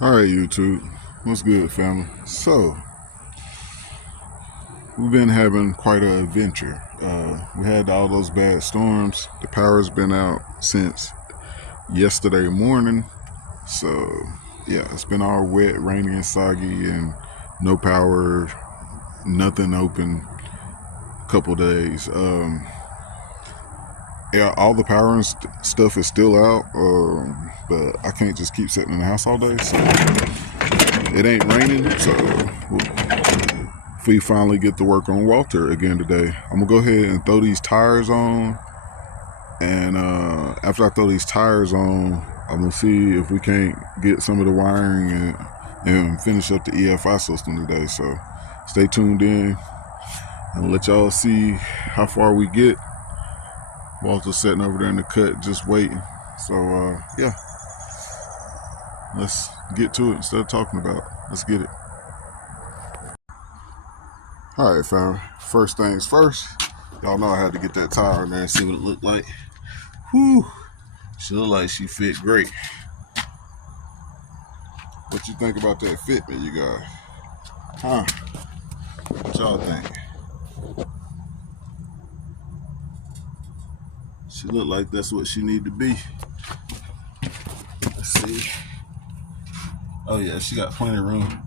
Alright, YouTube, what's good, family? So we've been having quite an adventure. We had all those bad storms. The power's been out since yesterday morning, so yeah, it's been all wet, rainy and soggy, and no power, nothing open a couple days. Yeah, all the power and stuff is still out, but I can't just keep sitting in the house all day, so it ain't raining. So if we finally get to work on Walter again today, I'm gonna go ahead and throw these tires on, and after I throw these tires on, I'm gonna see if we can't get some of the wiring and finish up the EFI system today. So stay tuned in and let y'all see how far we get. Walter's sitting over there in the cut just waiting. So yeah, let's get to it instead of talking about it. Let's get it. All right, family, first things first, y'all know I had to get that tire in there and see what it looked like. Whew, she looked like she fit great. What you think about that fitment, you guys? Huh? What y'all think? She looked like that's what she need to be. Let's see. Oh yeah, she got plenty of room.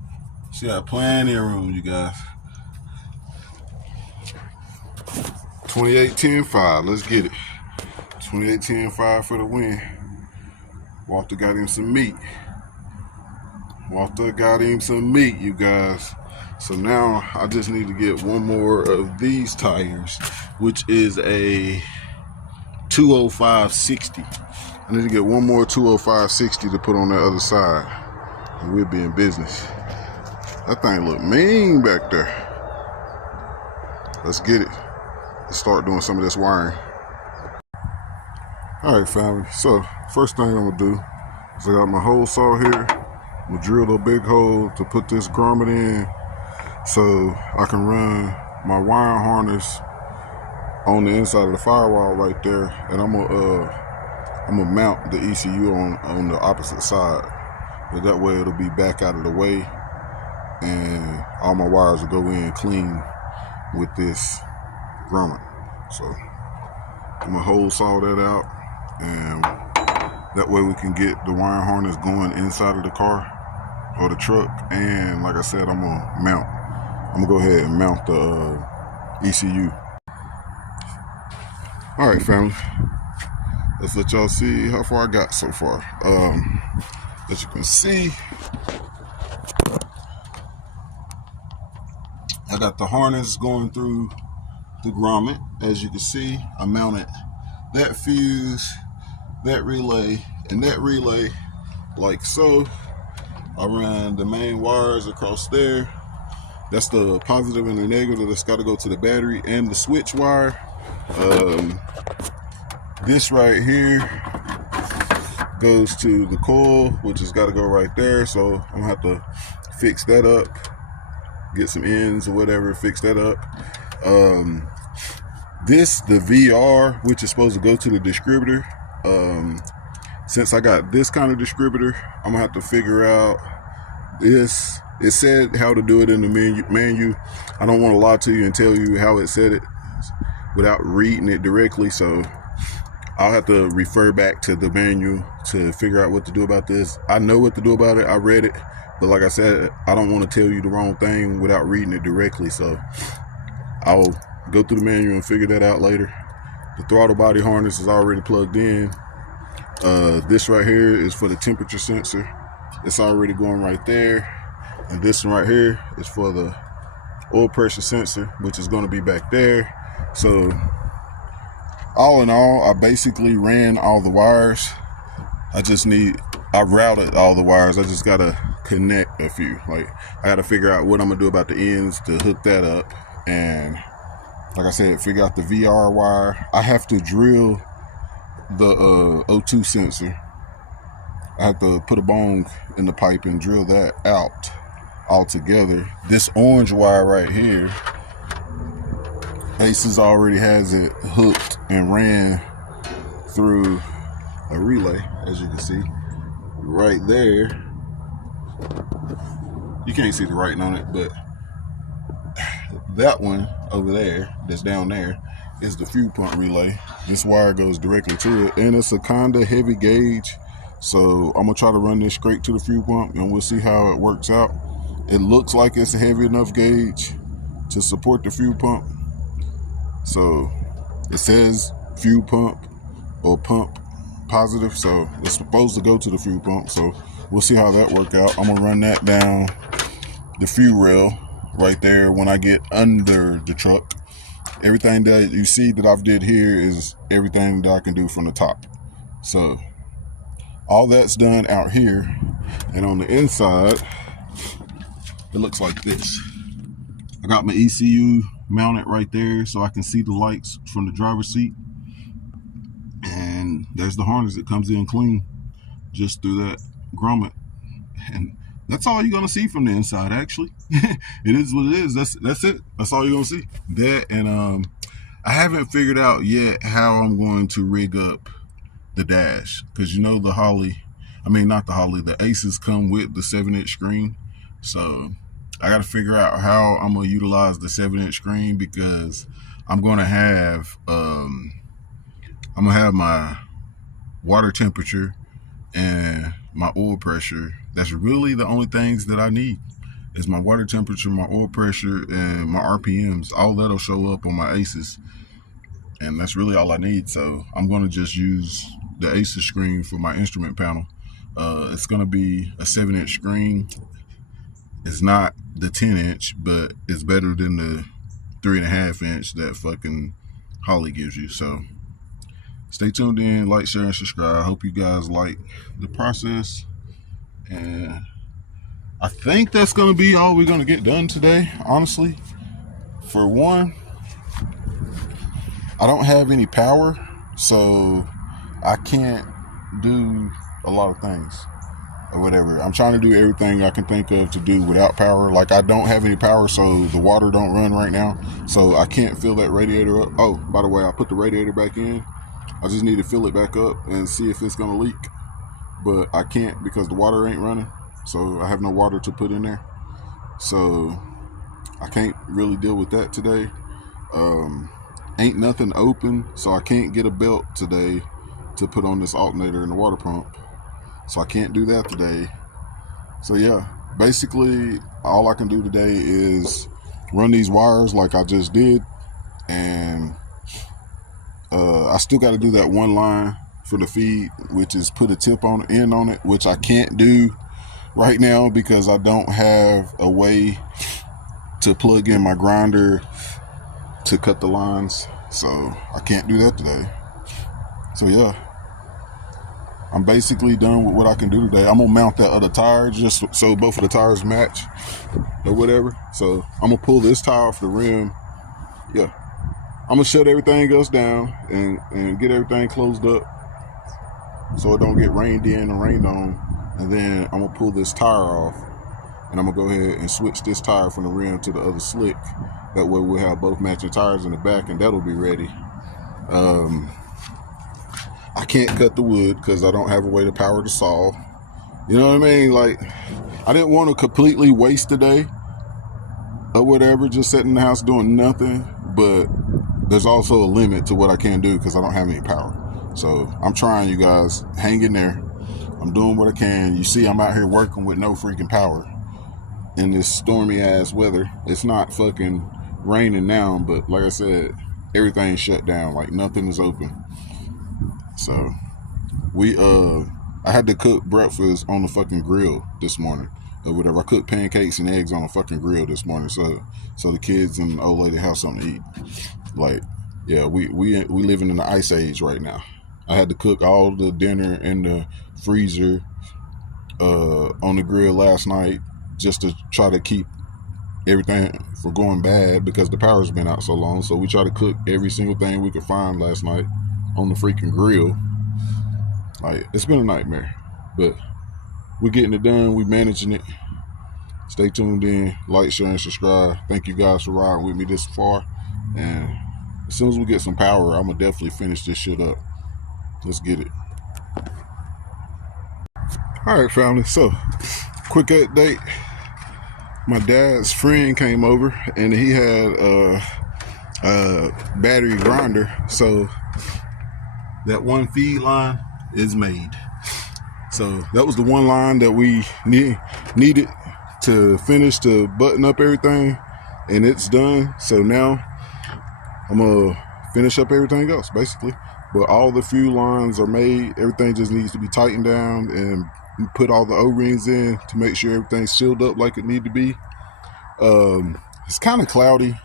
She got plenty of room, you guys. 28-10-5, let's get it. 28-10-5 for the win. Walter got him some meat. Walter got him some meat, you guys. So now I just need to get one more of these tires, which is a 205/60. I need to get one more 205/60 to put on the other side, and we'll be in business. That thing look mean back there. Let's get it. Let's start doing some of this wiring. All right, family. So first thing I'm gonna do is I got my hole saw here. I'm gonna drill a big hole to put this grommet in, so I can run my wiring harness on the inside of the firewall right there, and I'm gonna mount the ECU on the opposite side, but that way it'll be back out of the way, and all my wires will go in clean with this grommet. So I'm gonna hole saw that out, and that way we can get the wiring harness going inside of the car or the truck. And like I said, I'm gonna go ahead and mount the ECU. All right, family, let's let y'all see how far I got so far. As you can see, I got the harness going through the grommet. As you can see, I mounted that fuse, that relay, and that relay like so. I ran the main wires across there. That's the positive and the negative that's got to go to the battery, and the switch wire. This right here goes to the coil, which has got to go right there. So I'm gonna have to fix that up, get some ends or whatever, fix that up. The VR, which is supposed to go to the distributor, since I got this kind of distributor, I'm gonna have to figure out this. It said how to do it in the menu. I don't want to lie to you and tell you how it said it without reading it directly, so I'll have to refer back to the manual to figure out what to do about this. I know what to do about it. I read it, but like I said, I don't want to tell you the wrong thing without reading it directly, so I'll go through the manual and figure that out later. The throttle body harness is already plugged in. This right here is for the temperature sensor. It's already going right there. And this one right here is for the oil pressure sensor, which is going to be back there. So all in all, I basically ran all the wires. I routed all the wires. I just gotta connect a few. Like, I gotta figure out what I'm gonna do about the ends to hook that up. And like I said, figure out the VR wire. I have to drill the O2 sensor. I have to put a bone in the pipe and drill that out altogether. This orange wire right here, Aces already has it hooked and ran through a relay, as you can see right there. You can't see the writing on it, but that one over there that's down there is the fuel pump relay. This wire goes directly to it, and it's a kinda heavy gauge, so I'm gonna try to run this straight to the fuel pump and we'll see how it works out. It looks like it's a heavy enough gauge to support the fuel pump. So it says fuel pump or pump positive, so it's supposed to go to the fuel pump. So we'll see how that work out. I'm gonna run that down the fuel rail right there when I get under the truck. Everything that you see that I've did here is everything that I can do from the top. So all that's done out here, and on the inside it looks like this. I got my ECU mounted right there so I can see the lights from the driver's seat, and there's the harness that comes in clean just through that grommet, and that's all you're gonna see from the inside. Actually, it is what it is. That's it. That's all you're gonna see. That, and I haven't figured out yet how I'm going to rig up the dash, because you know the the Aces come with the 7-inch screen. So I got to figure out how I'm gonna utilize the 7-inch screen, because I'm gonna have my water temperature and my oil pressure. That's really the only things that I need, is my water temperature, my oil pressure, and my RPMs. All that'll show up on my Aces, and that's really all I need. So I'm going to just use the Aces screen for my instrument panel. It's going to be a 7-inch screen. It's not the 10-inch, but it's better than the 3.5-inch that fucking Holley gives you. So stay tuned in, like, share, and subscribe. I hope you guys like the process. And I think that's going to be all we're going to get done today, honestly. For one, I don't have any power, so I can't do a lot of things or whatever. I'm trying to do everything I can think of to do without power. Like, I don't have any power, so the water don't run right now, so I can't fill that radiator up. Oh, by the way, I put the radiator back in. I just need to fill it back up and see if it's going to leak, but I can't because the water ain't running, so I have no water to put in there. So I can't really deal with that today. Ain't nothing open, so I can't get a belt today to put on this alternator and the water pump, so I can't do that today. So yeah, basically all I can do today is run these wires like I just did, and I still got to do that one line for the feed, which is put a tip on end on it, which I can't do right now because I don't have a way to plug in my grinder to cut the lines, so I can't do that today. So yeah, I'm basically done with what I can do today. I'm gonna mount that other tire just so both of the tires match or whatever. So I'm gonna pull this tire off the rim. Yeah, I'm gonna shut everything else down and get everything closed up so it don't get rained in and rained on. And then I'm gonna pull this tire off, and I'm gonna go ahead and switch this tire from the rim to the other slick. That way we'll have both matching tires in the back, and that'll be ready. I can't cut the wood because I don't have a way to power the saw. You know what I mean? Like, I didn't want to completely waste the day or whatever, just sitting in the house doing nothing. But there's also a limit to what I can do because I don't have any power. So I'm trying, you guys. Hang in there. I'm doing what I can. You see, I'm out here working with no freaking power in this stormy ass weather. It's not fucking raining now, but like I said, everything's shut down. Like, nothing is open. So I had to cook breakfast on the fucking grill this morning or whatever. I cooked pancakes and eggs on the fucking grill this morning, so the kids and the old lady have something to eat. Like, Yeah, we living in the ice age right now. I had to cook all the dinner in the freezer on the grill last night just to try to keep everything from going bad because the power's been out so long. So we try to cook every single thing we could find last night on the freaking grill. Like, it's been a nightmare, but we're getting it done. We managing it. Stay tuned in, like, share, and subscribe. Thank you guys for riding with me this far. And as soon as we get some power, I'm gonna definitely finish this shit up. Let's get it. All right, family. So, quick update. My dad's friend came over, and he had a battery grinder. So that one feed line is made. So that was the one line that we needed to finish to button up everything, and it's done. So now I'm gonna finish up everything else, basically. But all the fuel lines are made. Everything just needs to be tightened down and put all the O-rings in to make sure everything's sealed up like it need to be. It's kind of cloudy,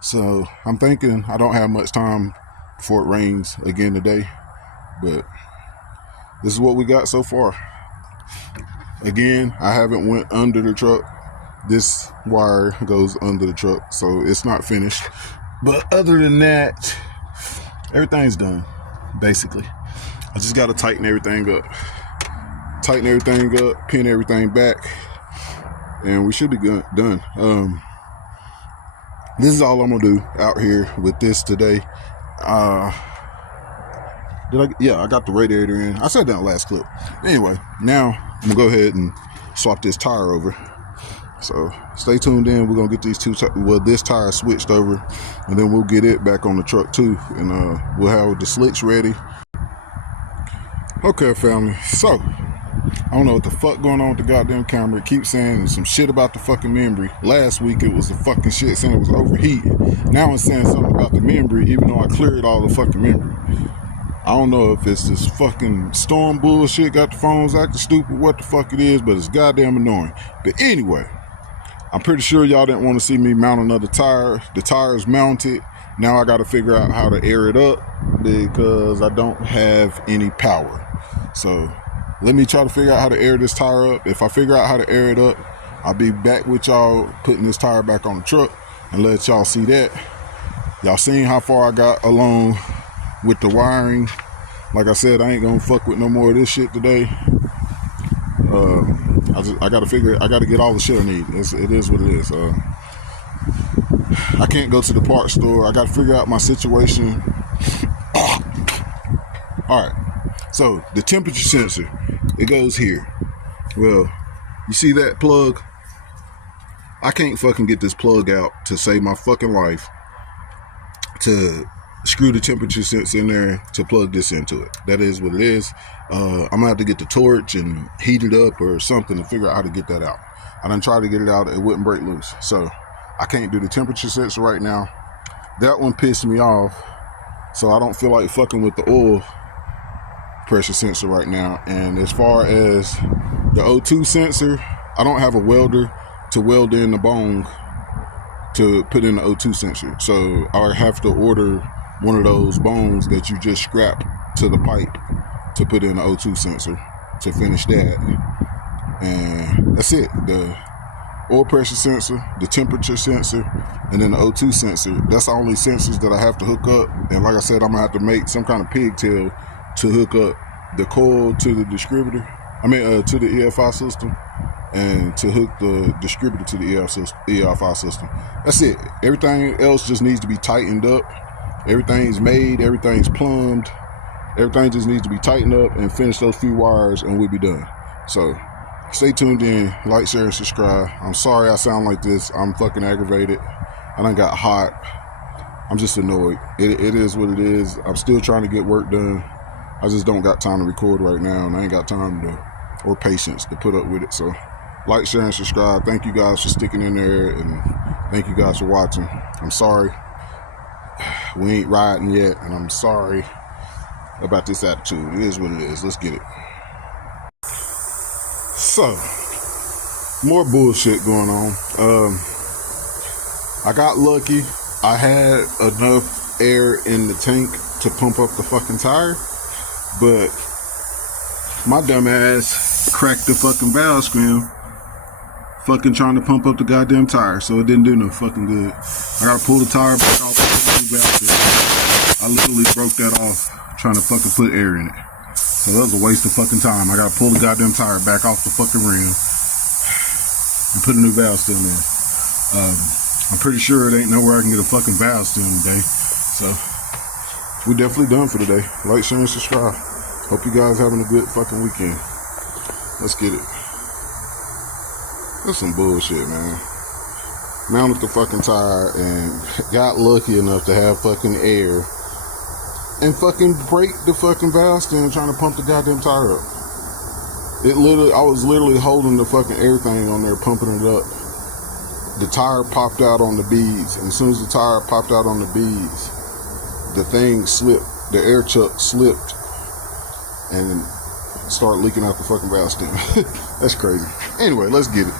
so I'm thinking I don't have much time before it rains again today. But this is what we got so far. Again, I haven't went under the truck. This wire goes under the truck, so it's not finished. But other than that, everything's done, basically. I just got to tighten everything up. Tighten everything up, pin everything back, and we should be good, done. This is all I'm going to do out here with this today. Yeah, I got the radiator in. I said that in the last clip. Anyway, now I'm going to go ahead and swap this tire over. So stay tuned in. We're going to get these this tire switched over, and then we'll get it back on the truck too. And we'll have the slicks ready. Okay, family. So I don't know what the fuck going on with the goddamn camera. It keeps saying some shit about the fucking memory. Last week it was the fucking shit saying it was overheating. Now it's saying something about the memory, even though I cleared all the fucking memory. I don't know if it's this fucking storm bullshit, got the phones acting stupid, what the fuck it is, but it's goddamn annoying. But anyway, I'm pretty sure y'all didn't want to see me mount another tire. The tire is mounted. Now I got to figure out how to air it up because I don't have any power. So let me try to figure out how to air this tire up. If I figure out how to air it up, I'll be back with y'all putting this tire back on the truck and let y'all see that. Y'all seen how far I got along with the wiring. Like I said, I ain't gonna fuck with no more of this shit today. I gotta get all the shit I need. It is what it is. I can't go to the parts store. I gotta figure out my situation. Alright, so the temperature sensor, it goes here. Well, you see that plug? I can't fucking get this plug out to save my fucking life to screw the temperature sensor in there to plug this into it. That is what it is. I'm gonna have to get the torch and heat it up or something to figure out how to get that out. I done tried to get it out, it wouldn't break loose. So I can't do the temperature sensor right now. That one pissed me off, so I don't feel like fucking with the oil pressure sensor right now. And as far as the O2 sensor, I don't have a welder to weld in the bone to put in the O2 sensor. So I have to order one of those bones that you just scrap to the pipe to put in the O2 sensor to finish that. And that's it. The oil pressure sensor, the temperature sensor, and then the O2 sensor. That's the only sensors that I have to hook up. And like I said, I'm gonna have to make some kind of pigtail to hook up the coil to the distributor. To the EFI system, and to hook the distributor to the EFI system. That's it. Everything else just needs to be tightened up. Everything's made, everything's plumbed. Everything just needs to be tightened up and finish those few wires and we'll be done. So stay tuned in, like, share, and subscribe. I'm sorry I sound like this. I'm fucking aggravated. I done got hot. I'm just annoyed. It is what it is. I'm still trying to get work done. I just don't got time to record right now, and I ain't got time or patience to put up with it. So like, share, and subscribe. Thank you guys for sticking in there, and thank you guys for watching. I'm sorry we ain't riding yet, and I'm sorry about this attitude. It is what it is. Let's get it. So, more bullshit going on. I got lucky. I had enough air in the tank to pump up the fucking tire, but my dumb ass cracked the fucking valve screw fucking trying to pump up the goddamn tire, so it didn't do no fucking good. I gotta pull the tire back off the fucking valve screw. I literally broke that off trying to fucking put air in it. So that was a waste of fucking time. I gotta pull the goddamn tire back off the fucking rim and put a new valve stem in. I'm pretty sure it ain't nowhere I can get a fucking valve stem today. So we definitely done for today. Like, share, and subscribe. Hope you guys having a good fucking weekend. Let's get it. That's some bullshit, man. Mounted the fucking tire and got lucky enough to have fucking air and fucking break the fucking valve stem trying to pump the goddamn tire up. I was literally holding the fucking air thing on there, pumping it up. The tire popped out on the beads, and as soon as the tire popped out on the beads, the thing slipped, the air chuck slipped and started leaking out the fucking valve stem. That's crazy. Anyway, let's get it.